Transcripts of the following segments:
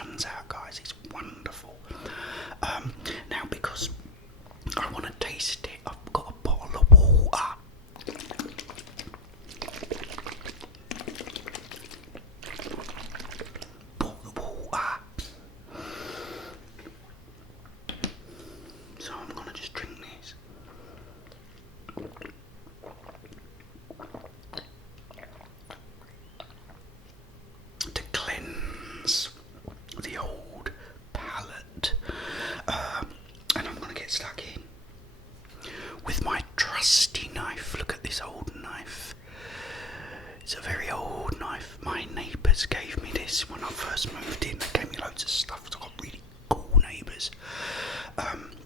turns out, guys, it's wonderful. Now, because I want to taste it, I've got a bottle of water. So I'm gonna just drink this. To cleanse the old palate. And I'm gonna get stuck in with my trusty knife. Look at this old knife. It's a very old knife. My neighbours gave me this when I first moved in. They gave me loads of stuff. So I got really cool neighbours.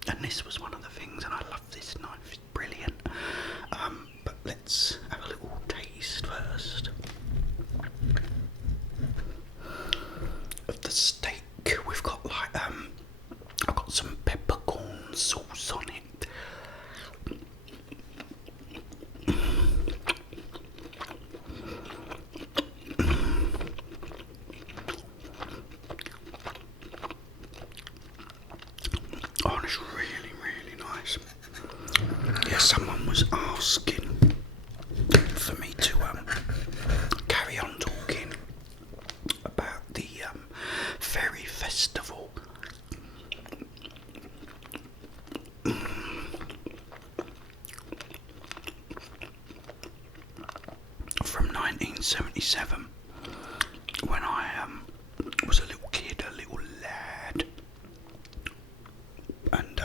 And this was one of the things, and I love this knife. It's brilliant. But let's have a little taste first of the steak. We've got like I've got some peppercorn sauce on it. Oh, it's really, really nice. Yeah, someone was asking for me to carry on talking about the Ferry festival. From 1977, when I was a little kid, a little lad, and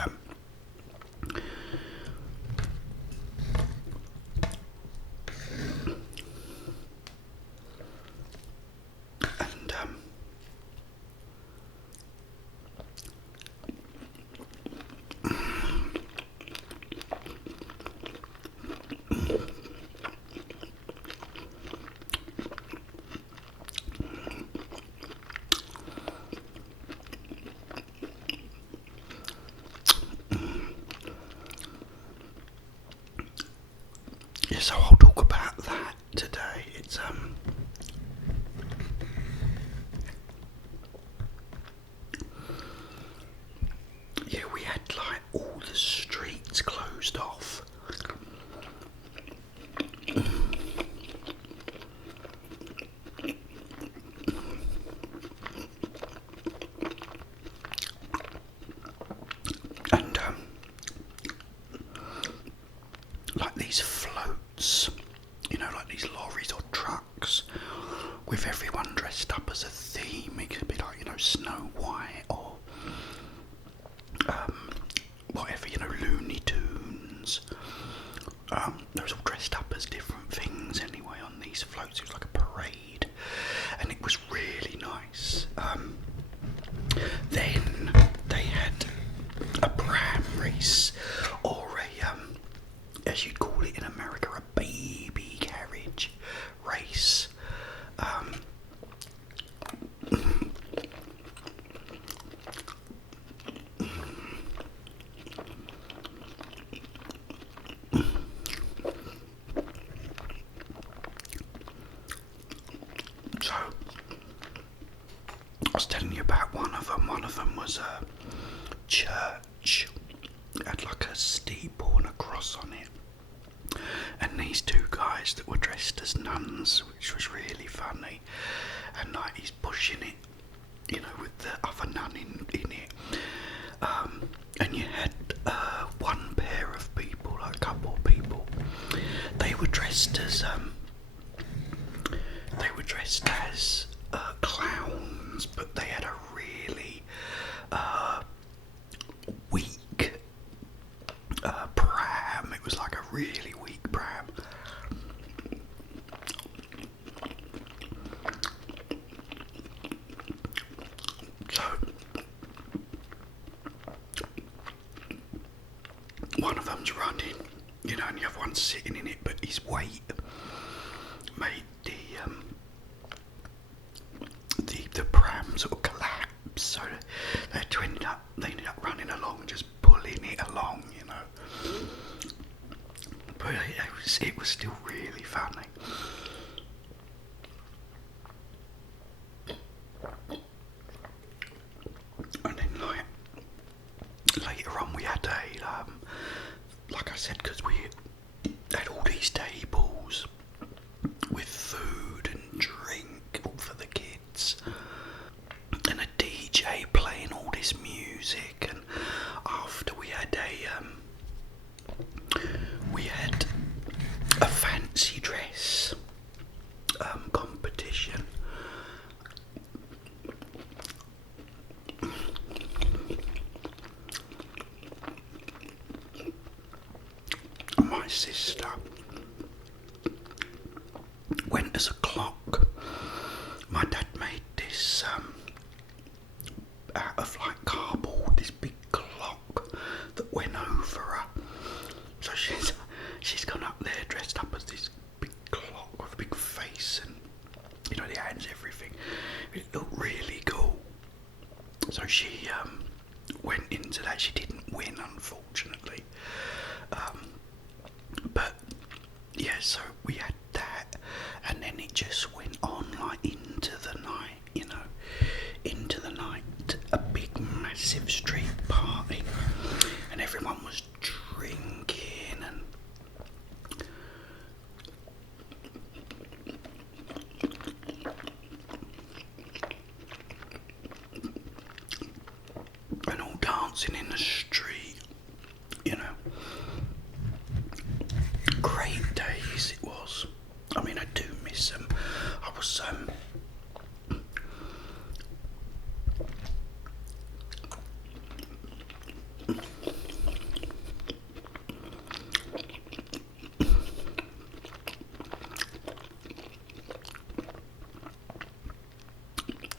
yeah, so I'll talk about that today. It's yeah, we had like all the streets closed off. And like these floats, you know, like these lorries or trucks with everyone dressed up as a theme. It could be like, you know, Snow White or whatever, you know, Looney Tunes. They was all dressed up as different things anyway on these floats. It was like a parade, and it was really nice. Then they had a pram race, or as you'd call it in America, a baby carriage race. So, I was telling you about one of them. One of them was a church. It had like a steeple and a cross on it. And these two guys that were dressed as nuns, which was really funny. And like he's pushing it, you know, with the other nun in it. And you had one pair of people, like a couple of people. They were dressed as clowns, but they had a really weak pram. It was like a really weak pram. So one of them's running, you know, and the other one's sitting in it, but his weight made the pram sort of collapse. So they ended up running along, just pulling it along, you know. But it was still really funny. later on we had like I said, because we had all these tables with food and drink all for the kids, and a DJ playing all this music, and after we had a fancy dress competition. My sister went as a clock. My dad made this out of like cardboard, this big clock that went over her. So she's gone up there dressed up as this big clock with a big face and, you know, the hands, everything. It looked really cool. So she went into that. She didn't win, unfortunately. But yeah, so we had that, and then it just went on like into the night, you know, into the night, a big massive street party, and everyone was drinking and all dancing in the street, you know. Great days it was. I mean, I do miss them. I was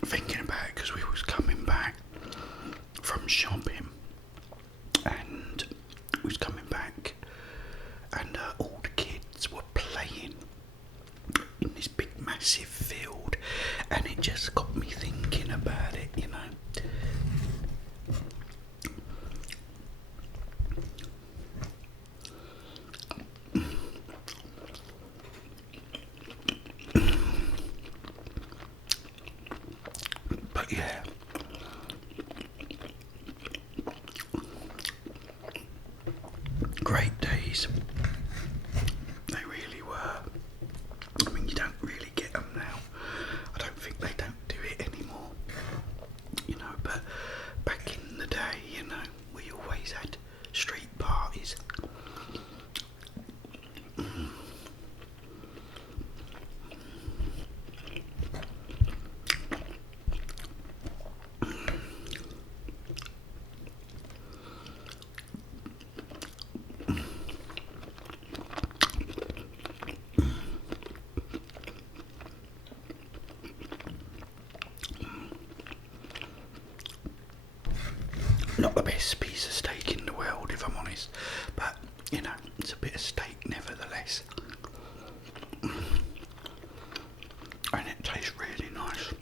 thinking about it because we was coming back from shopping, and we was coming back, and all the kids were playing in this big massive field, and it just got me thinking about it, you know. But yeah, great days. They really were. I mean, you don't really get them now. I don't think they don't do it anymore, you know, but back in the day, you know, we always had street parties. Not the best piece of steak in the world, if I'm honest, but, you know, it's a bit of steak nevertheless. And it tastes really nice.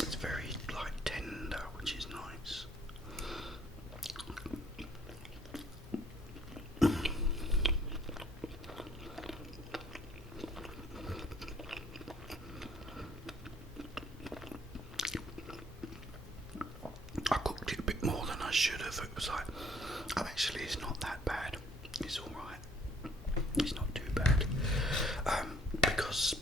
It's very, like, tender, which is nice. I cooked it a bit more than I should have. It was like, oh, actually, it's not that bad. It's all right. It's not too bad. Because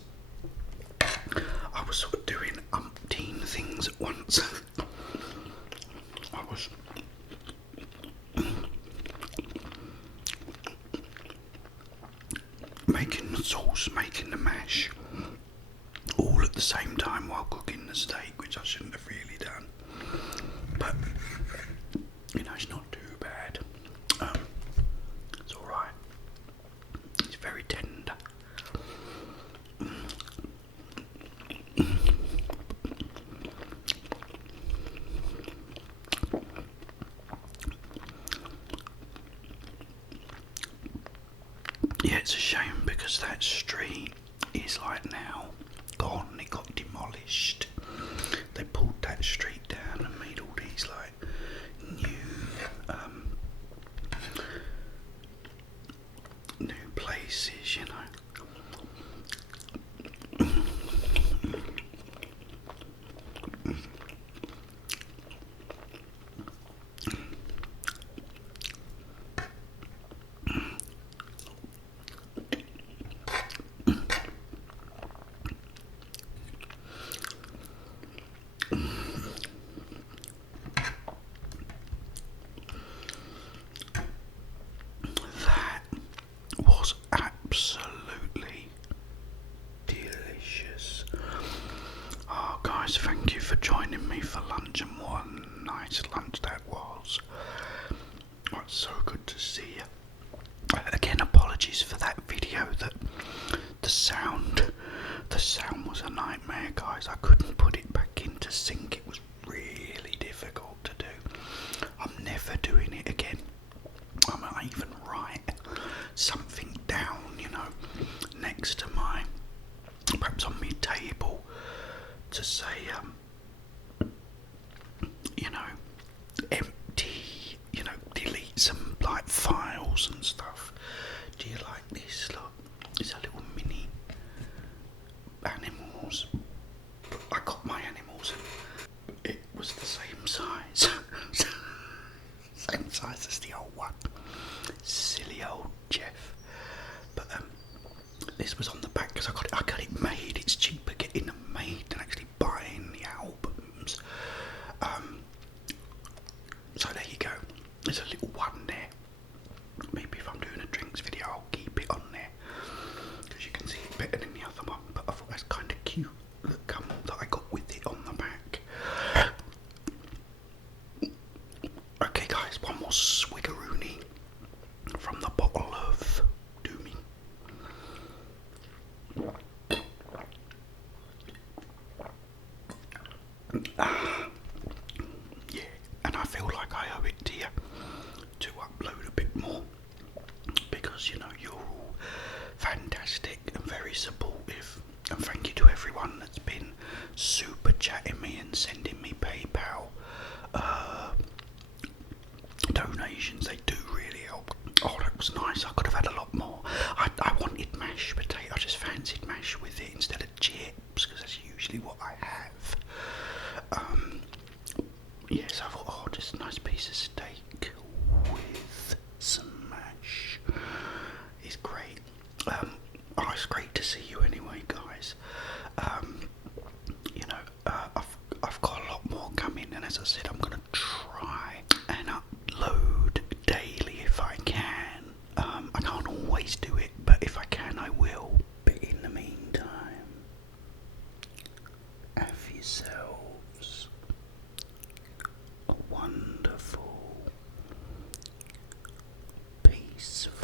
I was sort of doing umpteen things at once. I was making the sauce, making the mash, all at the same time while cooking the steak, which I shouldn't have really done. But, you know, it's not too bad. It's alright. It's very tender. Yeah, it's a shame because that street is like now gone. It got demolished. They pulled that street down and made all these like new places pieces, you know. That was absolutely delicious. Oh, guys, thank you for joining me for lunch, and what a nice lunch that was. Oh, it's so good to see you. Again, apologies for that video. That the sound was a nightmare, guys. I couldn't put it back into sync. It was really difficult to do. I'm never doing it again. I might even write something down, you know, next to my, perhaps on my table, to say, you know, empty, you know, delete some like files and stuff. Do you like this? Look, it's a little mini animals. I got my animals and it was the same size. Same size as the old one. Silly old Jeff. But this was on the back because I got it made. It's cheaper getting them made than actually buying the albums. So there you go. There's a little one there. Maybe if I'm doing a drinks video, I'll keep it on there because you can see it better than the other one. But I thought that's kind of cute. That I got with it on the back. Okay, guys, one more swiggeroony from the bottle of Doomy. Yeah, and I feel like I owe it to you to upload a bit more because, you know, you're all fantastic and very supportive. And thank you to everyone that's been super chatting me and sending me PayPal donations. They do really help. Oh, that was nice. I could have had a lot more. I wanted mashed potato. I just fancied mash with it instead of chips because that's usually what I have. Yes, I thought, oh, just a nice piece of steak with some mash. It's great. Oh, it's great to see you anyway, guys. You know, I've got a lot more coming, and as I said, I'm gonna try and upload daily if I can. I can't always do it, but if I can, I will. But in the meantime, have yourselves a wonderful, peaceful